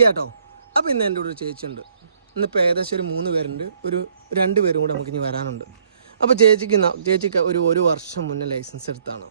ചേട്ടോ. അപ്പോൾ ഇന്ന് എൻ്റെ കൂടെ ഒരു ചേച്ചിയുണ്ട്. ഇന്നിപ്പോൾ ഏകദേശം ഒരു 3 പേരുണ്ട്. ഒരു 2 പേരും കൂടെ നമുക്ക് ഇനി വരാനുണ്ട്. അപ്പോൾ ചേച്ചിക്ക് ഒരു വർഷം മുന്നേ ലൈസൻസ് എടുത്താണ്.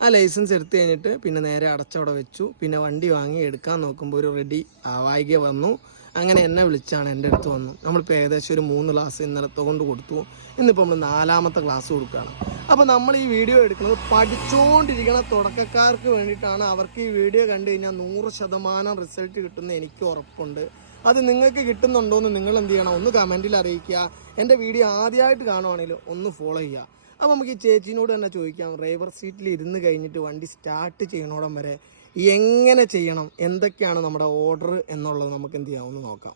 ആ ലൈസൻസ് എടുത്തു കഴിഞ്ഞിട്ട് പിന്നെ നേരെ അടച്ചവിടെ വെച്ചു. പിന്നെ വണ്ടി വാങ്ങി എടുക്കാൻ നോക്കുമ്പോൾ ഒരു റെഡി ആവായിക വന്നു. അങ്ങനെ എന്നെ വിളിച്ചാണ് എൻ്റെ അടുത്ത് വന്നു. നമ്മളിപ്പോൾ ഏകദേശം ഒരു 3 ക്ലാസ് ഇന്നലത്തെ കൊണ്ട് കൊടുത്തു. ഇന്നിപ്പോൾ നമ്മൾ 4ാമത്തെ ക്ലാസ് കൊടുക്കുകയാണ്. അപ്പോൾ നമ്മൾ ഈ വീഡിയോ എടുക്കുന്നത് പഠിച്ചുകൊണ്ടിരിക്കുന്ന തുടക്കക്കാർക്ക് വേണ്ടിയിട്ടാണ്. അവർക്ക് ഈ വീഡിയോ കണ്ടു കഴിഞ്ഞാൽ 100% റിസൾട്ട് കിട്ടുന്ന എനിക്ക് ഉറപ്പുണ്ട്. അത് നിങ്ങൾക്ക് കിട്ടുന്നുണ്ടോയെന്ന് നിങ്ങൾ എന്ത് ചെയ്യണം, ഒന്ന് കമൻറ്റിൽ അറിയിക്കുക. എൻ്റെ വീഡിയോ ആദ്യമായിട്ട് കാണുവാണെങ്കിൽ ഒന്ന് ഫോളോ ചെയ്യുക. അപ്പോൾ നമുക്ക് ഈ ചേച്ചീനോട് തന്നെ ചോദിക്കാം, ഡ്രൈവർ സീറ്റിൽ ഇരുന്ന് കഴിഞ്ഞിട്ട് വണ്ടി സ്റ്റാർട്ട് ചെയ്യണോടം വരെ എങ്ങനെ ചെയ്യണം, എന്തൊക്കെയാണ് നമ്മുടെ ഓർഡർ എന്നുള്ളത് നമുക്ക് എന്ത് ചെയ്യാം ഒന്ന് നോക്കാം.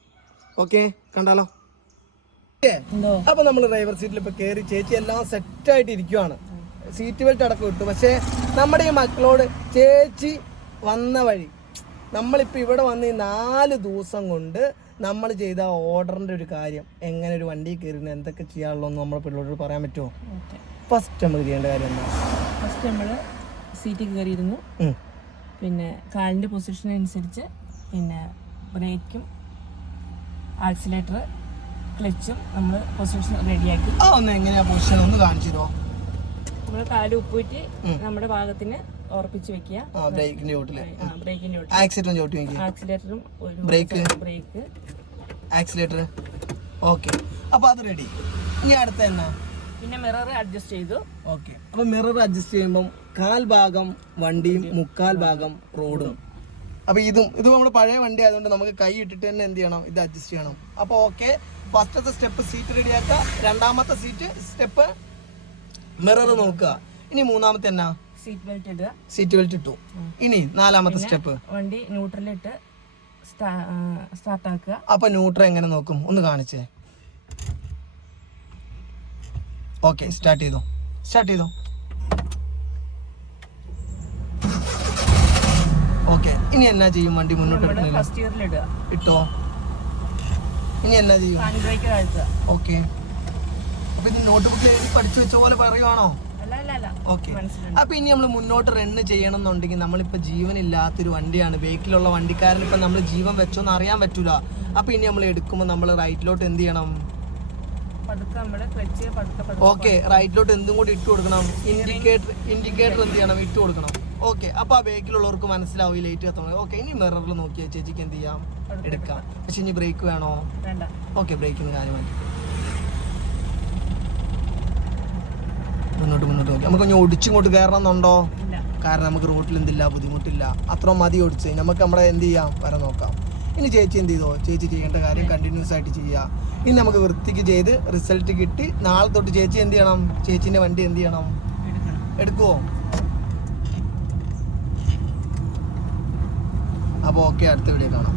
ഓക്കെ, കണ്ടാലോ? അപ്പൊ നമ്മൾ ഡ്രൈവർ സീറ്റിൽ ഇപ്പൊ കയറി ചേച്ചി എല്ലാം സെറ്റായിട്ട് ഇരിക്കുവാണ്. സീറ്റ് ബെൽറ്റ് അടക്കം ഇട്ടു. പക്ഷെ നമ്മുടെ ഈ മക്കളോട് ചേച്ചി വന്ന വഴി നമ്മളിപ്പോൾ ഇവിടെ വന്ന് ഈ 4 ദിവസം കൊണ്ട് നമ്മൾ ചെയ്ത ഓർഡറിൻ്റെ ഒരു കാര്യം, എങ്ങനെ ഒരു വണ്ടി കയറുന്നത്, എന്തൊക്കെ ചെയ്യാനുള്ളൂ എന്ന് നമ്മുടെ പിള്ളേരോട് പറയാൻ പറ്റുമോ? ഫസ്റ്റ് നമ്മൾ ചെയ്യേണ്ട കാര്യം എന്താ? ഫസ്റ്റ് നമ്മൾ സീറ്റിൽ കയറിയിരുന്നു. പിന്നെ കാലിൻ്റെ പൊസിഷനനുസരിച്ച് പിന്നെ ബ്രേക്കും ആക്സിലേറ്റർ ക്ലച്ചും നമ്മൾ പൊസിഷൻ റെഡിയാക്കി. ഒന്ന് എങ്ങനെയാ പൊസിഷൻ ഒന്ന് കാണിച്ചിരോ? നമ്മൾ കാല് ഉപ്പിട്ട് നമ്മുടെ ഭാഗത്തിന് ഉറപ്പിച്ച് വെക്കുക. ആക്സിലേറ്ററും ബ്രേക്ക് ആക്സിലേറ്റർ. ഓക്കെ, അപ്പൊ അത് റെഡി. ഇനി അടുത്ത എന്നാ? പിന്നെ മിറർ അഡ്ജസ്റ്റ് ചെയ്തു. ഓക്കെ, അപ്പൊ മിറർ അഡ്ജസ്റ്റ് ചെയ്യുമ്പോൾ 1/4 ഭാഗം വണ്ടിയും 3/4 ഭാഗം റോഡും. അപ്പൊ ഇത് നമ്മുടെ പഴയ വണ്ടി ആയതുകൊണ്ട് നമുക്ക് കൈ ഇട്ടിട്ട് തന്നെ എന്ത് ചെയ്യണം, ഇത് അഡ്ജസ്റ്റ് ചെയ്യണം. അപ്പൊ ഓക്കെ, ഫസ്റ്റത്തെ സ്റ്റെപ്പ് സീറ്റ് റെഡിയാക്കുക. 2ാമത്തെ സ്റ്റെപ്പ് മിറർ നോക്കുക. ഇനി 3ാമത്തെ എന്നാ? സീറ്റ് ബെൽറ്റ് ഇടുക. സീറ്റ് ബെൽറ്റ് ഇട്ടു. ഇനി 4ാമത്തെ സ്റ്റെപ്പ് വണ്ടി ന്യൂട്രലിട്ട് സ്റ്റാർട്ട് ആക്കുക. അപ്പൊ ന്യൂട്രൽ എങ്ങനെ നോക്കും ഒന്ന് കാണിച്ചേ. ഓക്കെ, സ്റ്റാർട്ട് ചെയ്തോ. ഓക്കെ, ഇനി എന്നാ ചെയ്യും? വണ്ടി മുന്നോട്ട് ഫസ്റ്റ് ഗിയറിൽ ഇടുക. ഇട്ടോ. ഇനി എന്നാ ചെയ്യും? ഓക്കെ, അപ്പൊ ഇത് നോട്ട് ബുക്കിൽ പഠിച്ചു വെച്ച പോലെ പറയുവാണോ? ഓക്കെ, അപ്പൊ ഇനി നമ്മൾ മുന്നോട്ട് റണ്ണ് ചെയ്യണം എന്നുണ്ടെങ്കിൽ നമ്മളിപ്പോ ജീവനില്ലാത്തൊരു വണ്ടിയാണ്. ബേക്കിലുള്ള വണ്ടിക്കാരൻ ഇപ്പൊ നമ്മൾ ജീവൻ വെച്ചോന്ന് അറിയാൻ പറ്റൂല. അപ്പൊ ഇനി നമ്മൾ എടുക്കുമ്പോൾ നമ്മൾ റൈറ്റിലോട്ട് എന്ത് ചെയ്യണം? ഓക്കെ, റൈറ്റിലോട്ട് എന്തും കൂടി ഇട്ട് കൊടുക്കണം. ഇൻഡിക്കേറ്റർ എന്ത് ചെയ്യണം? ഇട്ട് കൊടുക്കണം. ഓക്കെ, അപ്പൊ ആ ബേക്കിലുള്ളവർക്ക് മനസ്സിലാവും ഈ ലൈറ്റ് കത്തുന്നത്. ഓക്കെ, ഇനി മിററിൽ നോക്കിയാൽ ചേച്ചിക്ക് എന്ത് ചെയ്യാം? എടുക്കാം. പക്ഷെ ഇനി ബ്രേക്ക് വേണോ? ഓക്കെ, ബ്രേക്കിന് കാര്യം മതി. മുന്നോട്ട് നോക്കി. നമുക്ക് ഇനി ഒടിച്ചിങ്ങോട്ട് കയറണം എന്നുണ്ടോ? കാരണം നമുക്ക് റോട്ടിൽ എന്തില്ല, ബുദ്ധിമുട്ടില്ല. അത്ര മതി ഒടിച്ച് നമുക്ക് നമ്മുടെ എന്ത് ചെയ്യാം, വരെ നോക്കാം. ഇനി ചേച്ചി എന്ത് ചെയ്തോ? ചേച്ചി ചെയ്യേണ്ട കാര്യം കണ്ടിന്യൂസ് ആയിട്ട് ചെയ്യുക. ഇനി നമുക്ക് വൃത്തിക്ക് ചെയ്ത് റിസൾട്ട് കിട്ടി. നാളെ തൊട്ട് ചേച്ചി എന്ത് ചെയ്യണം? ചേച്ചിന്റെ വണ്ടി എന്ത് ചെയ്യണം? എടുക്കുവോ? അപ്പോൾ ഓക്കെ, അടുത്ത വീഡിയോ കാണാം.